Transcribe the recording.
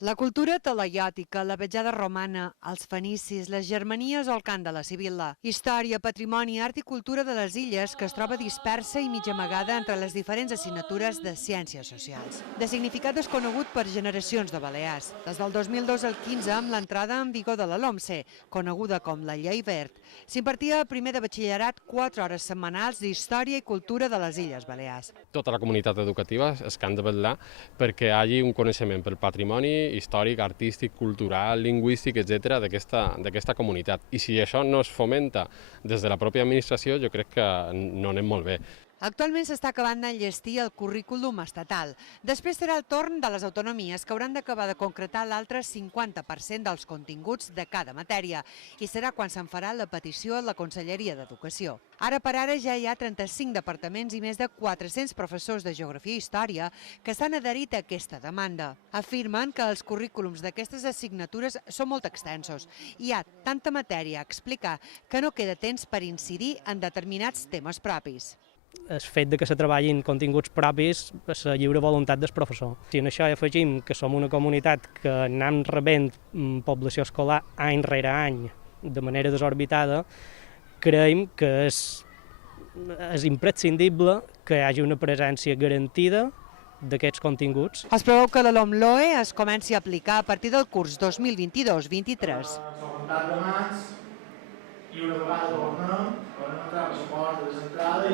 La cultura talaiòtica, la petjada romana, els fenicis, les germanies o el cant de la Sibil·la. Història, patrimoni, art i cultura de les illes que es troba dispersa i mig amagada entre les diferents assignatures de ciències socials. De significat desconegut per generacions de balears. Des del 2002 al 15, amb l'entrada en vigor de la LOMCE, coneguda com la Llei Wert, s'impartia a primer de batxillerat 4 hores setmanals d'història i cultura de les Illes Balears. Tota la comunitat educativa es que han de vetllar perquè hi hagi un coneixement pel patrimoni històric, artístic, cultural, lingüístic, etc. d'aquesta comunitat. I si això no es fomenta des de la pròpia administració, jo crec que no anem molt bé. Actualment s'està acabant d'enllestir el currículum estatal. Després serà el torn de les autonomies, que hauran d'acabar de concretar l'altre 50% dels continguts de cada matèria, i serà quan se'n farà la petició a la Conselleria d'Educació. Ara per ara ja hi ha 35 departaments i més de 400 professors de Geografia i Història que s'han adherit a aquesta demanda. Afirmen que els currículums d'aquestes assignatures són molt extensos. Hi ha tanta matèria a explicar que no queda temps per incidir en determinats temes propis. El fet de que se treballin continguts propis és la lliure voluntat del professor. Si en això hi afegim que som una comunitat que anem rebent població escolar any rere any de manera desorbitada, creiem que és imprescindible que hi hagi una presència garantida d'aquests continguts. Es preveu que la LOMLOE es comenci a aplicar a partir del curs 2022-23. I una vegada tornem a entrar a la porta de l'entrada